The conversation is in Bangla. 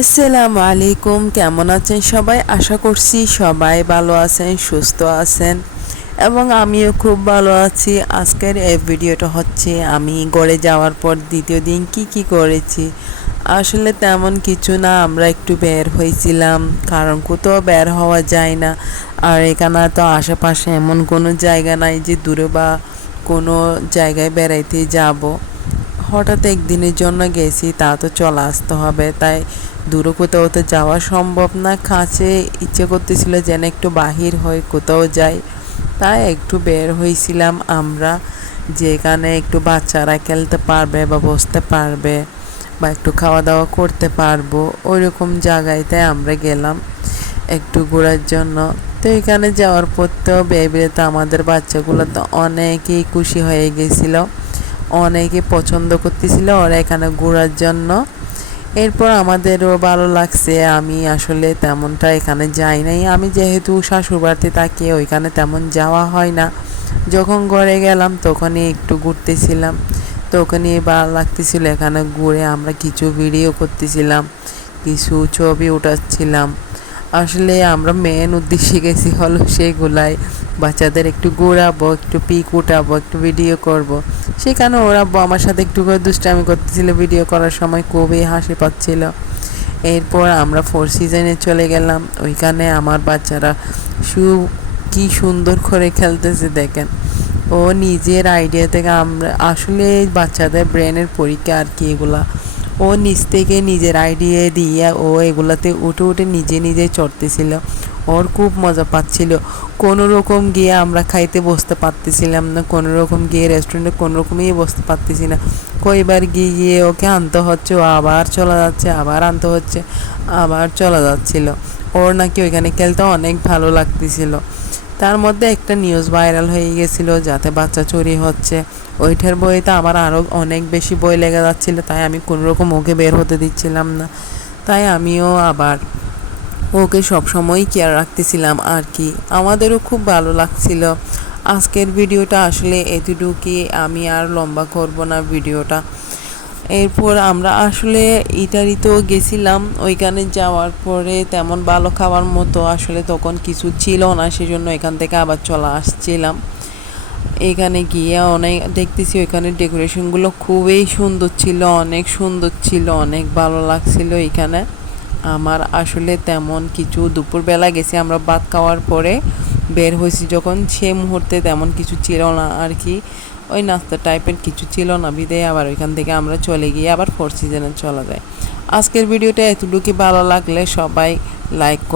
আসসালামু আলাইকুম, কেমন আছেন সবাই? আশা করছি সবাই ভালো আছেন, সুস্থ আছেন এবং আমিও খুব ভালো আছি। আজকের এই ভিডিওটা হচ্ছে আমি গড়ে যাওয়ার পর দ্বিতীয় দিন কি করেছি। আসলে তেমন কিছু না, আমরা একটু বের হয়েছিলাম, কারণ কোথাও বের হওয়া যায় না। আর এখানে তো আশেপাশে এমন কোনো জায়গা নাই যে দূরে বা কোনো জায়গায় বেড়াইতে যাব। হঠাৎ একদিনের জন্য গেছি, তা তো চলে আসতে হবে, তাই দূরে কোথাও তো যাওয়া সম্ভব না। কাছে ইচ্ছে করতেছিল যেন একটু বাহির হয়ে কোথাও যাই, তাই একটু বের হয়েছিলাম আমরা, যেখানে একটু বাচ্চারা খেলতে পারবে বা বসতে পারবে বা একটু খাওয়া দাওয়া করতে পারবো, ওইরকম জায়গায়তে আমরা গেলাম একটু ঘোরার জন্য। তো এখানে যাওয়ার পর তো বেবিতে তো আমাদের বাচ্চাগুলো তো অনেকেই খুশি হয়ে গেছিলো, অনেকে পছন্দ করতেছিল ওরা এখানে ঘোরার জন্য। এরপর আমাদেরও ভালো লাগছে। আমি আসলে তেমনটা এখানে যাই নাই, আমি যেহেতু শ্বশুরবাড়িতে থাকি ওইখানে তেমন যাওয়া হয় না। যখন ঘরে গেলাম তখনই একটু ঘুরতেছিলাম, তো ওখানে ভালো লাগতেছিল। এখানে ঘুরে আমরা কিছু ভিডিও করতেছিলাম, কিছু ছবি উঠাচ্ছিলাম। আসলে আমরা মেন উদ্দেশ্যে গেছি হলো সেগুলাই, বাচ্চাদের একটু ঘোরাবো, একটু পিক উঠাবো, একটু ভিডিও করব। সেখানে ওরা আমার সাথে একটু করে দুষ্টামি করতেছিল, ভিডিও করার সময় খুবই হাসি পাচ্ছিল। এরপর আমরা ফোর সিজনে চলে গেলাম, ওইখানে আমার বাচ্চারা কি সুন্দর করে খেলতেছে দেখেন। ও নিজের আইডিয়া থেকে, আমরা আসলে বাচ্চাদের ব্রেনের পরীক্ষা আর কি এগুলা, ও নিজ থেকে নিজের আইডিয়া দিয়ে ও এগুলাতে উঠে উঠে নিজে নিজে চড়তেছিল। ওর খুব মজা পাচ্ছিল। কোনো রকম গিয়ে আমরা খাইতে বসতে পারতেছিলাম না, কোনো রকম গিয়ে রেস্টুরেন্টে কোনো রকমই বসতে পারতেছি না। কয়েকবার গিয়ে গিয়ে ওকে আনতে হচ্ছে, ও আবার চলে যাচ্ছে, আবার আনতে হচ্ছে, আবার চলে যাচ্ছিল। ওর নাকি ওইখানে খেলতে অনেক ভালো লাগতেছিল। তার মধ্যে একটা নিউজ ভাইরাল হয়ে গেছিলো যাতে বাচ্চা চুরি হচ্ছে। ওইটার বইতে আমার আরও অনেক বেশি বই লেগে যাচ্ছিলো, তাই আমি কোনোরকম ওকে বের হতে দিচ্ছিলাম না। তাই আমিও আবার ওকে সবসময় কেয়ার রাখতেছিলাম আর কি। আমাদেরও খুব ভালো লাগছিল। আজকের ভিডিওটা আসলে এতটুকুই, আমি আর লম্বা করব না ভিডিওটা। এরপর আমরা আসলে ইটালিতেও গেছিলাম, ওইখানে যাওয়ার পরে তেমন ভালো খাওয়ার মতো আসলে তখন কিছু ছিল না, সেজন্য এখান থেকে আবার চলে আসছিলাম। এখানে গিয়ে অনেক দেখতেছি ওইখানে ডেকোরেশনগুলো খুবই সুন্দর ছিল, অনেক সুন্দর ছিল, অনেক ভালো লাগছিল এখানে। আমার আসলে তেমন কিছু, দুপুরবেলা গেছি আমরা ভাত খাওয়ার পরে বের হয়েছি যখন, সে মুহূর্তে তেমন কিছু ছিল না আর কি, ওই নাস্তা টাইপের কিছু ছিল না, বিদায় আবার ওইখান থেকে আমরা চলে গিয়ে আবার ফোর সিজনে চলে যাই। আজকের ভিডিওটা এতটুকু, ভালো লাগলে সবাই লাইক কর।